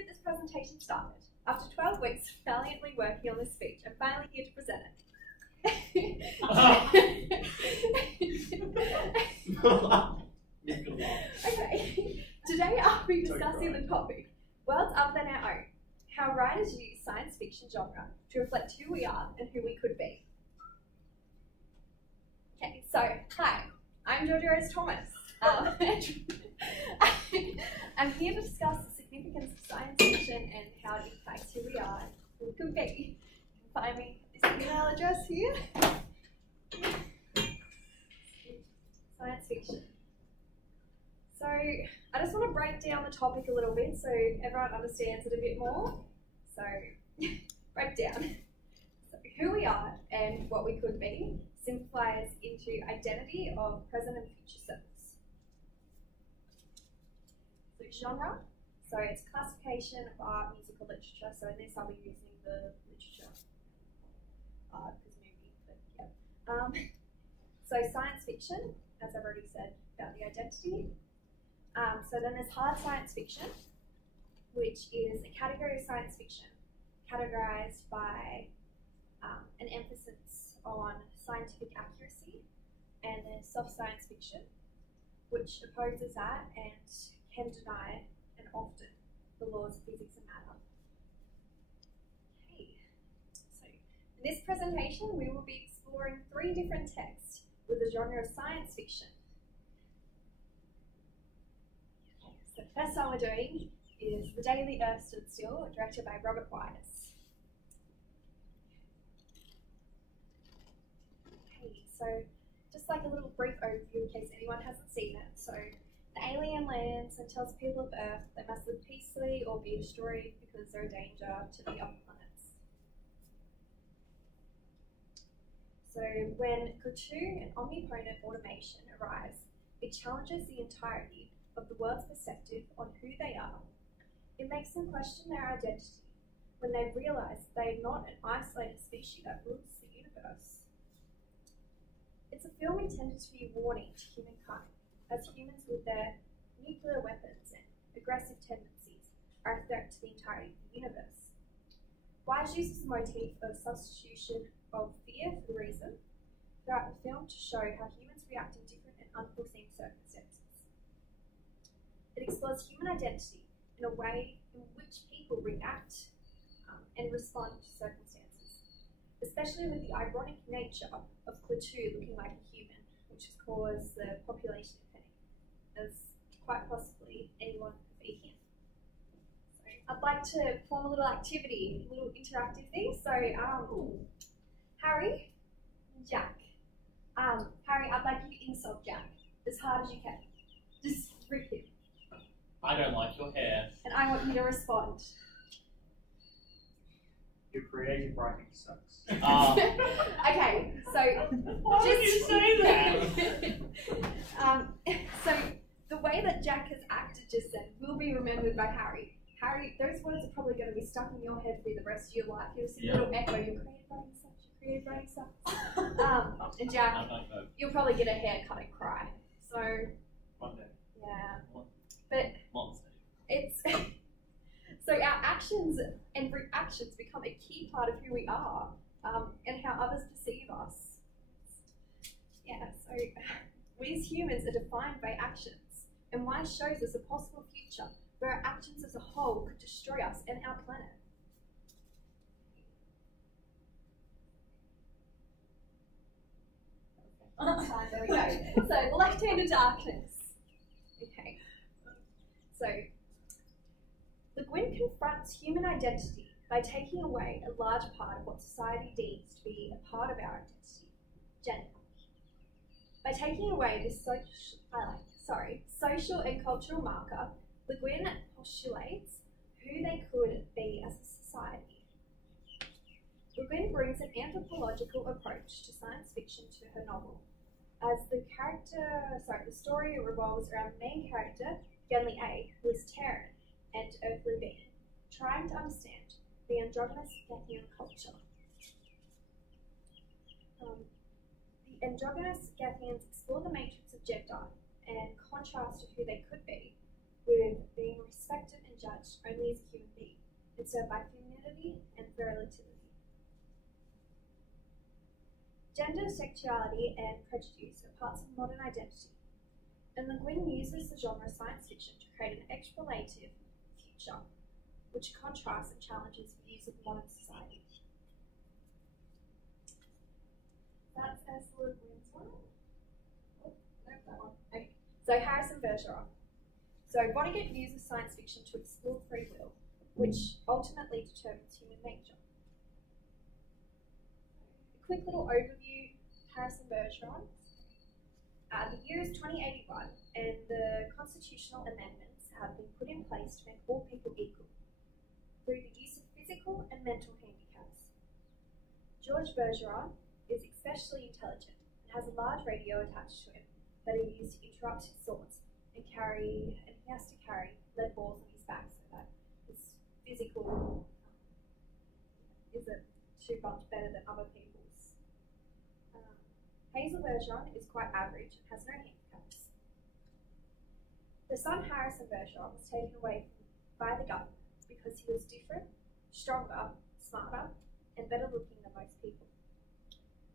get this presentation started. After 12 weeks of valiantly working on this speech, I'm finally here to present it. Okay, today I'll be discussing the topic, worlds other than our own, how writers use science fiction genre to reflect who we are and who we could be. Okay, so, hi, I'm Georgia Rose Thomas. I'm here to discuss the significance of science fiction and how it impacts who we are and who we could be. You can find me at this email address here. Science fiction. So, I just want to break down the topic a little bit so everyone understands it a bit more. So, break down. So, who we are and what we could be simplifies into identity of present and future selves. So, genre. So, it's classification of art, music, or literature. So, in this, I'll be using the literature because movie, but yeah. So, science fiction, as I've already said, about the identity. So then there's hard science fiction, which is a category of science fiction categorized by an emphasis on scientific accuracy, and there's soft science fiction, which opposes that and can deny, and often, the laws of physics and matter. Okay, so in this presentation we will be exploring 3 different texts with the genre of science fiction. The first one we're doing is The Day the Earth Stood Still, directed by Robert Wise. Okay, so just like a little brief overview in case anyone hasn't seen it. So the alien lands and tells people of Earth they must live peacefully or be destroyed because they're a danger to the other planets. So when Couture and omnipotent automation arrives, it challenges the entirety of the world's perspective on who they are. It makes them question their identity when they realise they are not an isolated species that rules the universe. It's a film intended to be a warning to humankind, as humans with their nuclear weapons and aggressive tendencies are a threat to the entirety of the universe. Wise uses the motif of substitution of fear for reason throughout the film to show how humans react in different and unforeseen circumstances. It explores human identity in a way in which people react and respond to circumstances, especially with the ironic nature of Couture looking like a human, which has caused the population panic, as quite possibly anyone could be him. So I'd like to perform a little activity, a little interactive thing. So Harry, Jack. Harry, I'd like you to insult Jack as hard as you can. Just rip him. I don't like your hair. And I want you to respond. Your creative writing sucks. Okay, so Why would you say that? So the way that Jack has acted just then will be remembered by Harry. Harry, those words are probably going to be stuck in your head for the rest of your life. You'll see a little echo. Your creative writing sucks. And Jack, you'll probably get a haircut and cry. So One day. yeah. But it's so our actions and reactions become a key part of who we are and how others perceive us. Yeah, so we as humans are defined by actions, and Wise shows us a possible future where our actions as a whole could destroy us and our planet. There we go. So the left hand of darkness. Okay. So, Le Guin confronts human identity by taking away a large part of what society deems to be a part of our identity, gender. By taking away this social and cultural marker, Le Guin postulates who they could be as a society. Le Guin brings an anthropological approach to science fiction to her novel, as the story revolves around the main character, Genly A, who is Terran and earthly being, trying to understand the androgynous Gathian culture. The androgynous Gathians explore the matrix of gender and contrast to who they could be, with being respected and judged only as a human concerned by femininity and virility. Gender, sexuality, and prejudice are parts of modern identity, and Le Guin uses the genre science fiction to create an explorative future which contrasts and challenges views of modern society. That's Ursula Le Guin's one. Oh, no, that one. Okay. So Harrison Bergeron. So Vonnegut uses science fiction to explore free will, which ultimately determines human nature. A quick little overview, Harrison Bergeron. The year is 2081, and the constitutional amendments have been put in place to make all people equal through the use of physical and mental handicaps. George Bergeron is especially intelligent and has a large radio attached to him that he used to interrupt his thoughts and he has to carry lead balls on his back so that his physical isn't too much better than other people's. Hazel Bergeron is quite average and has no handicaps. The son Harrison Bergeron was taken away by the government because he was different, stronger, smarter, and better looking than most people.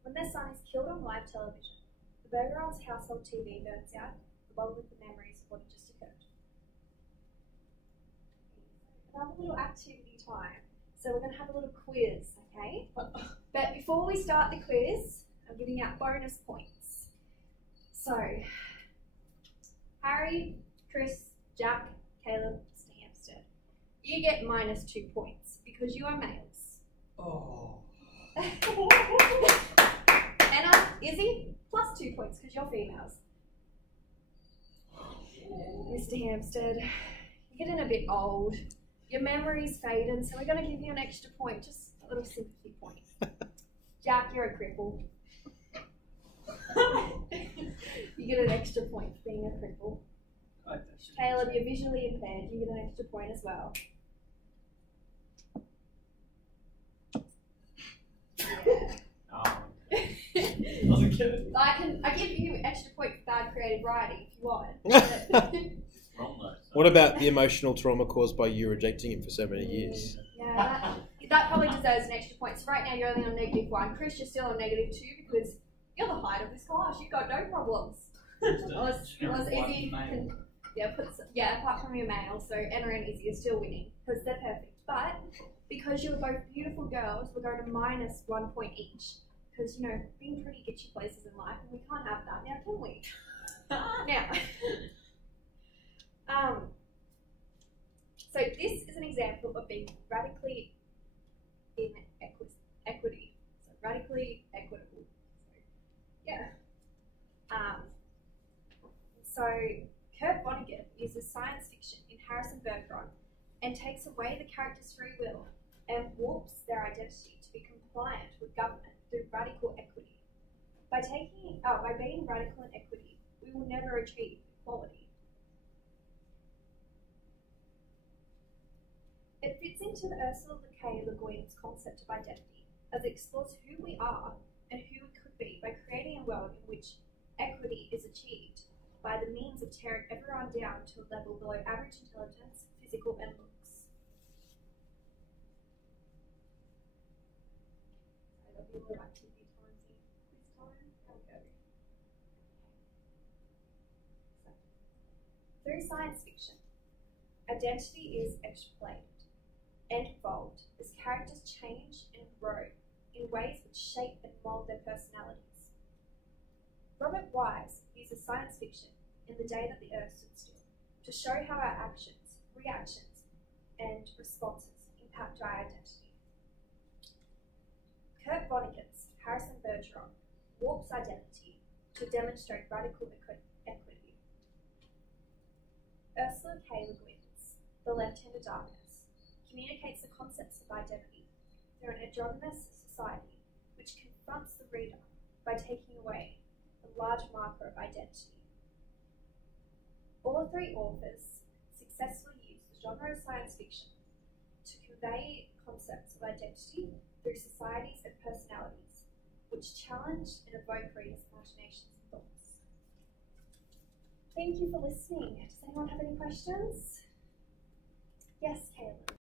When their son is killed on live television, the Bergeron's household TV burns out, along with the memories of what had just occurred. Another little activity time. So we're going to have a little quiz, okay? But before we start the quiz, I'm giving out bonus points. So, Harry, Chris, Jack, Caleb, Stamstead. You get -2 points because you are males. Oh. Anna, Izzy, +2 points because you're females. Mr. Hampstead, you're getting a bit old. Your memory's fading, so we're going to give you an extra point, just a little sympathy point. Jack, you're a cripple. You get an extra point for being a cripple. Caleb, you're visually impaired. You get an extra point as well. I give you extra point for bad creative writing if you want. What about the emotional trauma caused by you rejecting him for so many years? Yeah, that probably deserves an extra point. So right now you're only on -1. Chris, you're still on -2 because you're the height of this class. You've got no problems. Unless Izzy can, apart from your male, so Anna and Izzy are still winning because they're perfect. But because you're both beautiful girls, we're going to -1 point each. Because, you know, being pretty gets you places in life, and we can't have that now, can we? So this is an example of being radically in equity. So radically equitable. So Kurt Vonnegut uses science fiction in Harrison Bergeron and takes away the character's free will and warps their identity to be compliant with government through radical equity. By being radical in equity, we will never achieve equality. It fits into the Ursula Le Guin's concept of identity, as it explores who we are and who we could be by creating a world in which equity is achieved by the means of tearing everyone down to a level below average intelligence, physical, and looks. So there'll be a little activity time here. Quiz time. There we go. So, through science fiction, identity is extrapolated and evolved as characters change and grow in ways which shape and mould their personalities. Robert Wise uses science fiction in The Day That the Earth Stood Still to show how our actions, reactions, and responses impact our identity. Kurt Vonnegut's Harrison Bergeron warps identity to demonstrate radical equity. Ursula K. Le Guin's The Left-Handed Darkness communicates the concepts of identity through an androgynous society which confronts the reader by taking away a large marker of identity. All three authors successfully use the genre of science fiction to convey concepts of identity through societies and personalities, which challenge and evoke readers' imaginations and thoughts. Thank you for listening. Does anyone have any questions? Yes, Caleb.